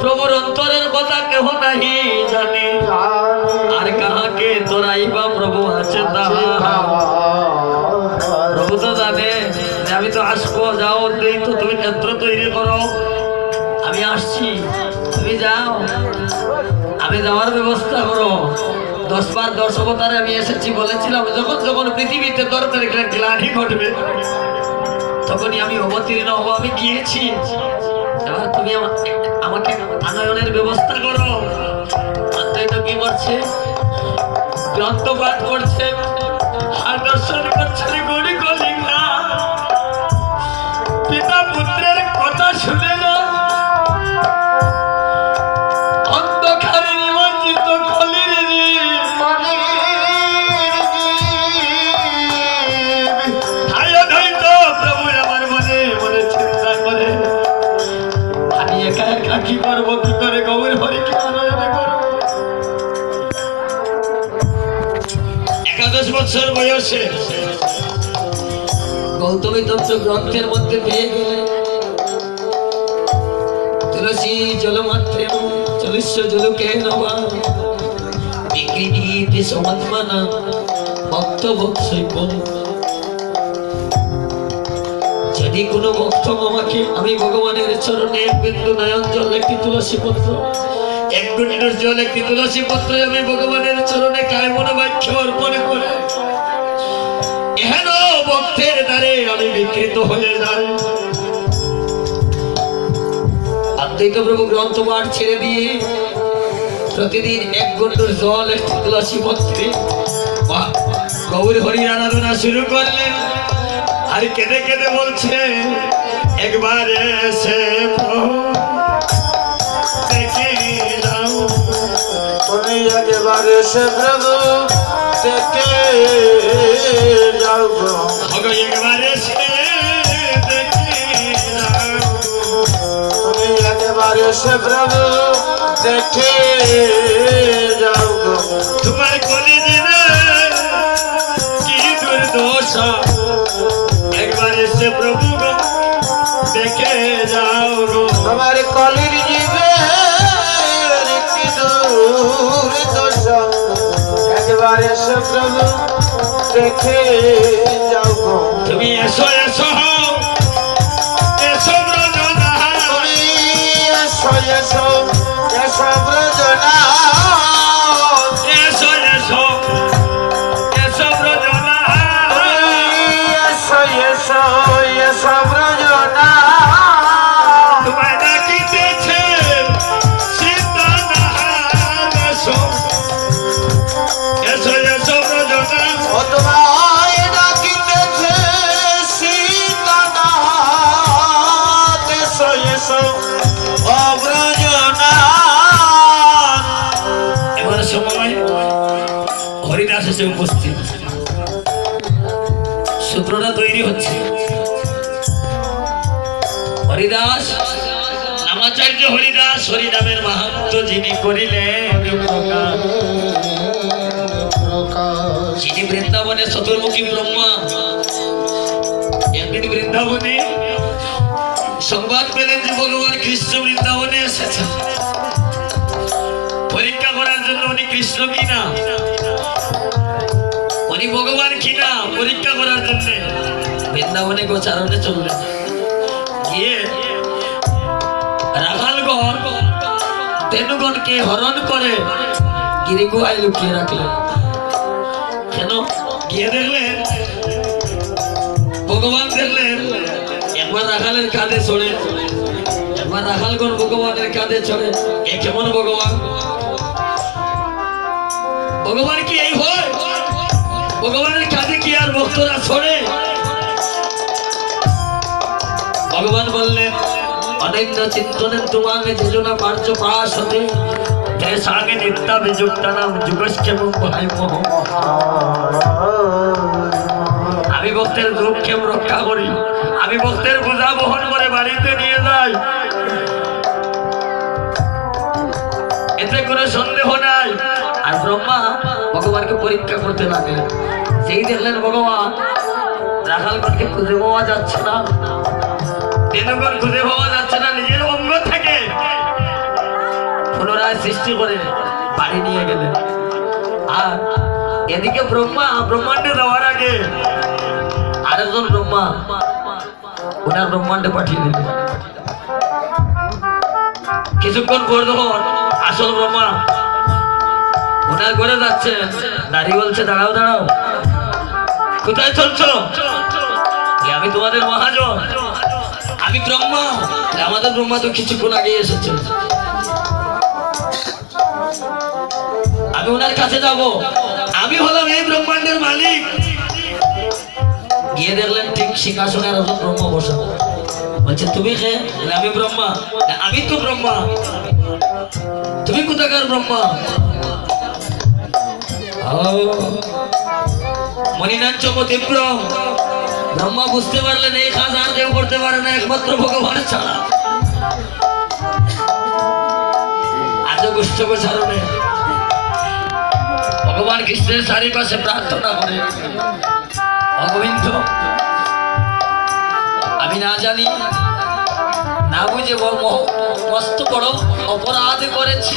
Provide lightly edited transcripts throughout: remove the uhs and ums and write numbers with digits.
প্রভুর অন্তরের কথা কেহ নাহি জানে, আর কাহাকে তোরাইবা প্রভু আছে তাহা। প্রভু তো জানে যে আমি তো আসবো, যাও দেই তো তুমি ক্ষেত্র তৈরি করো, আমি আসছি, তুমি যাও, আমি যাওয়ার ব্যবস্থা করো। 10 বার 10 অবতারে আমি এসেছি, বলেছিলাম যখন যখন পৃথিবীতে দরকার গ্লানি ঘটবে তখনই আমি অবতীর্ণ হবো, আমি গিয়েছি। এবার তুমি আমাকে আনয়নের ব্যবস্থা করো। তো কি করছে? গ্রন্থ পাঠ করছে আর দর্শন করছে। গড়ি গলি পিতা পুত্রের কথা শুনে না, অন্ধকারে নিমজ্জিত কলির প্রভু আমার মনে মনে চিন্তা করে আমি একা একা কি করবো, কি করে গৌর হরিকে আনয়ন করবো। 11 বছর বয়সে গৌতমী তন্ত্র গ্রন্থের মধ্যে পেয়ে গেলে তুলসী জলমাত্রে চলিস্য জলকে নবা বিকৃতি সমাত্মানা ভক্ত বৎসৈব। যদি কোনো ভক্ত আমাকে, আমি ভগবানের চরণে 1 বিন্দু নয়ন জল, একটি তুলসী পত্র, 1 মিনিটের জল, একটি তুলসী পত্র আমি ভগবানের চরণে কায়মন বাক্য অর্পণ করে এহেন ভক্তের দ্বারে আমি বিকৃত হয়ে যাই। অদ্বৈত প্রভু গ্রন্থ পাঠ ছেড়ে দিয়ে প্রতিদিন 1 গণ্ডুর জল, 1 তুলসী পত্রে গৌর হরির আরাধনা শুরু করলেন। আর কেঁদে কেঁদে বলছে, একবার এসে দেখে যাও, তুমি একবার এসে প্রভু দেখে যাও, একবার এসে দেখে যাও, তুমি একবার এসে প্রভু দেখে সব দেখে যাও গো। তুমি এসো এসো এসো ব্রজনা তুমি এসো এসো এসো ব্রজনা এসো এসো এসো ব্রজনা এসো এসো এসো ব্রজনা তোমায় ডাকিতেছে সীতানাথ এসো এসো এসো ব্রজনা ও তোমায় ডাকিতেছে সীতানাথ এসো এসো ও ব্রজনা। এবার সময় হরিদাস এসে উপস্থিত সূত্রটা তৈরি হচ্ছে হরিদাস নামাচার্য হরিদাস হরিনামের মাহাত্ম যিনি করিলেন যিনি বৃন্দাবনে চতুর্মুখী ব্রহ্মা একদিন বৃন্দাবনে সংবাদ পেলেন যে ভগবান কৃষ্ণ বৃন্দাবনে এসেছেন পরীক্ষা করার জন্য উনি কৃষ্ণ কিনা উনি ভগবান কিনা পরীক্ষা করার জন্য বৃন্দাবনে গোচারণে চললেন গিয়ে রাখালগণ তেনুগণকে হরণ করে গিরি গুহায় লুকিয়ে রাখলেন কেন গিয়ে দেখলেন ভগবান দেখলেন একবার রাখালের কাঁধে চড়ে একবার রাখালগণ ভগবানের কাঁধে চড়ে এ কেমন ভগবান ভগবান কি এই হয় ভগবানের কাঁধে কি আর ভক্তরা ছড়ে ভগবান বললেন অনন্য চিন্তনের তোমাকে যোজনা পার্শ্ব পাশ হতে সাগে নিত্যা বিযুক্তা নাম যুগস্কেম ভাই মোহ আমি ভক্তের দুঃখেম রক্ষা করি আমি ভক্তের বোঝা বহন করে বাড়িতে নিয়ে যাই এতে কোনো সন্দেহ নাই আর ব্রহ্মা ভগবানকে পরীক্ষা করতে লাগলেন সেই দেখলেন ভগবান রাখালগণকে খুঁজে পাওয়া যাচ্ছে না তেনুগণ খুঁজে পাওয়া যাচ্ছে না নিজের অঙ্গ থেকে পুনরায় সৃষ্টি করে বাড়ি নিয়ে গেলেন আর এদিকে ব্রহ্মাণ্ডে যাওয়ার আগে আরেকজন ব্রহ্মা ওনার ব্রহ্মাণ্ডে পাঠিয়ে দিলেন কিছুক্ষণ পর তখন আসল ব্রহ্মা ওনার ঘরে যাচ্ছে নারী বলছে দাঁড়াও দাঁড়াও কোথায় চলছো আমি তোমাদের মহাজন আমি ব্রহ্মা আমাদের ব্রহ্মা তো কিছুক্ষণ আগে এসেছে আমি ওনার কাছে যাব আমি হলাম এই ব্রহ্মাণ্ডের মালিক গিয়ে দেখলেন ঠিক সিংহাসনে আর ব্রহ্মা বসা বলছে তুমি কে আমি ব্রহ্মা আমি তো ব্রহ্মা তুমি কোথাকার ব্রহ্মা মনিনাঞ্চম তীব্রম ব্রহ্মা বুঝতে পারলেন এই কাজ আর কেউ করতে পারে না একমাত্র ভগবান ছাড়া আজ গোষ্ঠ গোচারণে ভগবান কৃষ্ণের চারিপাশে প্রার্থনা করে গোবিন্দ আমি না জানি না বুঝে মস্ত বড় অপরাধ করেছি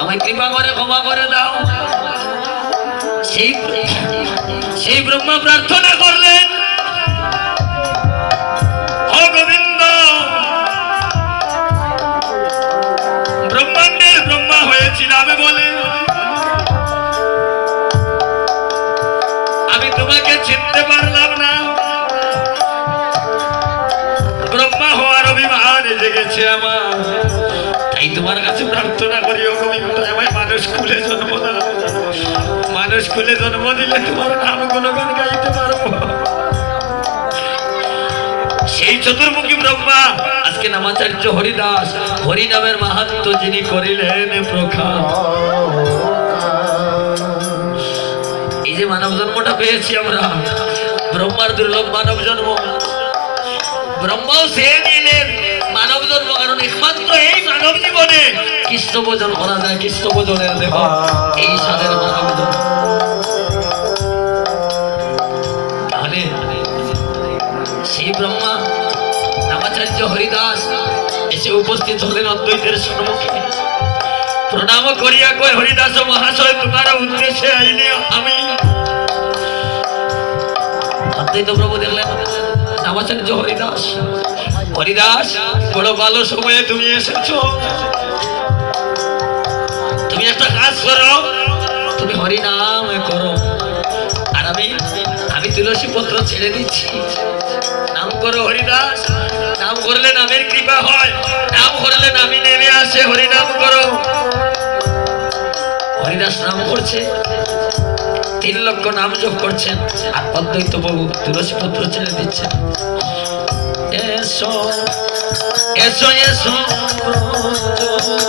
আমায় কৃপা করে ক্ষমা করে দাও সেই ব্রহ্মা প্রার্থনা করলেন ও গোবিন্দ ব্রহ্মাণ্ডের ব্রহ্মা হয়েছিলাম বলে আমি তোমাকে চিনতে পারলাম না ব্রহ্মা হওয়ার অভিমান জেগেছে আমার তাই তোমার কাছে প্রার্থনা করি ও গোবিন্দ আমায় মানুষ কুলে জন্ম দাও মানুষ কুলে জন্ম দিলে তোমার নাম গুণগান গাইতে পারবো সেই চতুর্মুখী ব্রহ্মা আজকে নামাচার্য হরিদাস হরি নামের মাহাত্ম যিনি করিলেন প্রখান এই যে মানব জন্মটা পেয়েছি আমরা ব্রহ্মার দুর্লভ মানব জন্ম ব্রহ্মাও সে নিলেন মানব জন্ম কারণ একমাত্র এই মানব জীবনে কৃষ্ণ ভোজন করা যায় কৃষ্ণ ভোজনের দেব এই সালের মানব জন্ম তাহলে সেই ব্রহ্মা নামাচার্য হরিদাস এসে উপস্থিত হলেন অদ্বৈতের সম্মুখে প্রণাম করিয়া কই হরিদাস মহাশয় তোমার উদ্দেশ্যে আইলি আমি। তাতেই তো প্রভু দেখলেন নাম আছেন যে হরিদাস। হরিদাস বড় ভালো সময়ে তুমি এসেছো, তুমি একটা কাজ করো, তুমি হরি নাম করো আর আমি তুলসী পত্র ছেড়ে দিচ্ছি। নাম করো হরিদাস, নাম করলে নামের কৃপা হয়, নাম করলে নামই নেমে আসে। হরি নাম করো। হরিদাস নাম করছে, 3 লক্ষ নাম জপ করছেন আর অদ্বৈত প্রভু তুলসী পত্র ছেড়ে দিচ্ছেন। এসো এসো এসো